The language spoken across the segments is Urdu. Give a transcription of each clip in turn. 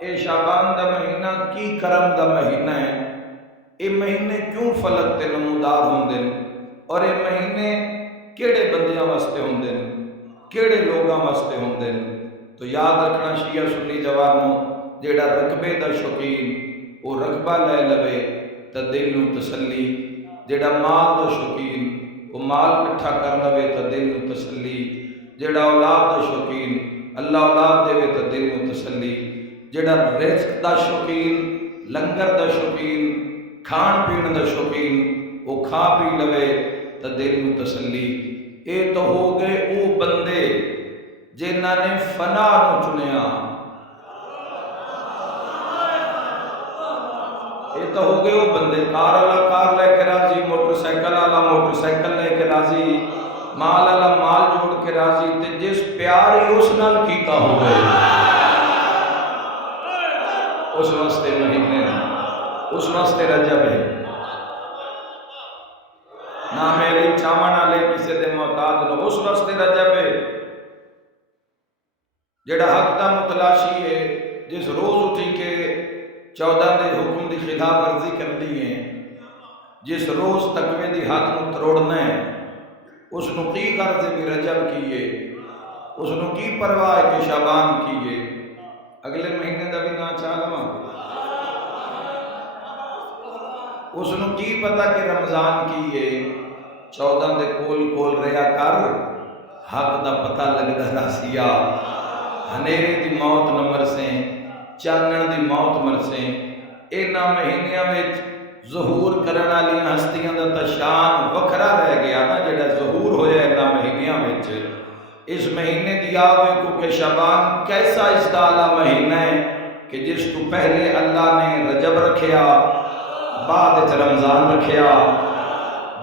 اے شعبان دا مہینہ کی کرم دا مہینہ ہے۔ اے مہینے کیوں فلک تے نمودار ہوندے نے اور اے مہینے کیڑے بندیاں واسطے ہوندے نے، کیڑے لوگاں واسطے ہوندے نے؟ تو یاد رکھنا شیعہ سنی جوانوں، جیڑا رقبے دا شوقین وہ رقبہ لے لوے تا دل نو تسلی، جیڑا مال دا شوقین وہ مال کٹھا کر لوے تا دل نو تسلی، جیڑا اولاد دا شوقین اللہ اولاد دے تا دل نو تسلی، جیڑا رزق دا شوقین، لنگر دا شوقین، کھان پین دا شوقین وہ کھا پی لوے تا دل نو تسلی۔ اے تو ہو گئے او بندے جنہاں نے فنا نو چنیا، اے تو ہو گئے وہ بندے کار والا کار لے کے راضی، موٹر سائیکل والا موٹر سائیکل لے کے راضی، مال والا مال جوڑ کے راضی، تے جس پیار ہی اس نال کیتا ہوئے اس واسطے مہینے اس واسطے رجب ہے۔ نہ میری چاون والے کسی دے محتاج نہ، اس واسطے رجب ہے۔ جڑا حق دا متلاشی ہے، جس روز اٹھی کے 14 دے حکم دی خلاف ورزی کرنی ہے، جس روز تقوی دی حد نو تروڑنا ہے، اس نو کی غرض ہے کہ رجب کیے، اس نو کی پرواہ ہے کہ شعبان کیے، اگلے مہینے دا بھی نہ چالواں، اس نو کی پتہ کہ رمضان کیے، 14 دے کول کول رہا کر، حق دا پتہ لگدا راسیا، ہنیرے دی موت نہ مرسیں، چانن دی موت مرسیں۔ اینا مہینیاں وچ ظہور کرن والی ہستیاں دا تے شان وکھرا رہ گیا نا، جڑا ظہور ہویا اینا مہینیاں وچ۔ اس مہینے دی آوے کو کہ شعبان کیسا استعلا مہینہ ہے کہ جس تو پہلے اللہ نے رجب رکھیا، بعد رمضان رکھیا،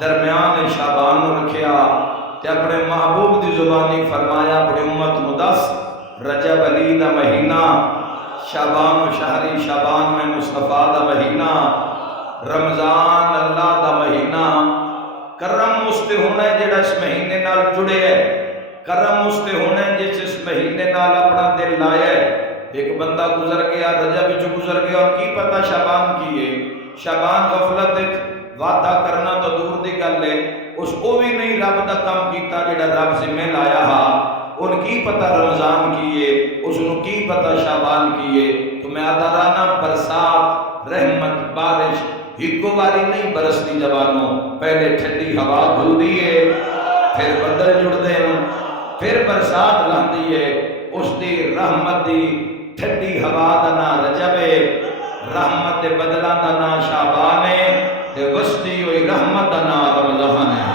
درمیان شعبان رکھیا، تے اپنے محبوب دی زبانی فرمایا اپنی امت نو دس رجب علی دا مہینہ، شعبان و شہری شعبان میں مصطفیٰ دا مہینہ، رمضان اللہ دا مہینہ۔ کرم اس تے ہونا ہے جڑا اس مہینے نال جڑے ہے، کرم اس تے ہونا ہے جس اس مہینے نال اپنا دل لائے۔ ایک بندہ گزر گیا، رجب وچ گزر گیا، اور کی پتہ شعبان کی ہے؟ شعبان غفلت وعدہ کرنا تو دور دی گل ہے، اس کو بھی نہیں رب دا کام کیتا جڑا رب ذمہ لایا ہا، ان کی پتہ رمضان کیے، اس نو کی پتہ شعبان کیے۔ تو میں آدھارانہ برسات، رحمت، بارش ہکو باری نہیں برستی جوانوں، پہلے ٹھنڈی ہوا گھلدی ہے، پھر بدل جڑ دیں، پھر برسات لاندی ہے۔ اس دی رحمت دی ٹھنڈی ہوا دا نا رجب ہے، رحمت دے بدلہ دا نا شعبان ہے، تے وسطی ہوئی رحمت دا نا رمضان ہے۔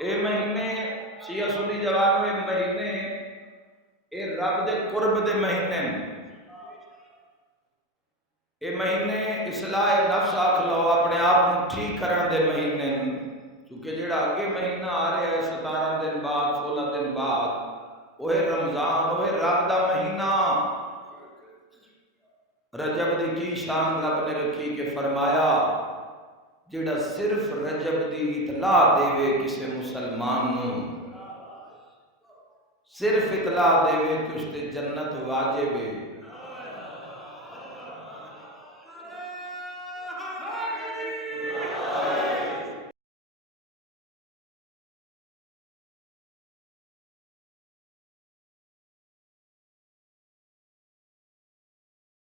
اے مہینے شیعہ سنی جوانوں، اے مہینے اے رب دے قرب دے مہینے، اے مہینے اصلاح نفس آکھ لو، اپنے آپ کو ٹھیک کرن دے مہینے، کیونکہ جڑا آگے مہینہ آ رہے ہے 17 دن بعد 16 دن بعد، وہ ہے رمضان، وہ ہے رب دا مہینہ۔ رجب دی کی شان رب نے رکھی کہ فرمایا جڑا صرف رجب دی اطلاع دے کسی مسلمان نو، صرف اطلاع دے کہ اس تے جنت واجب ہے،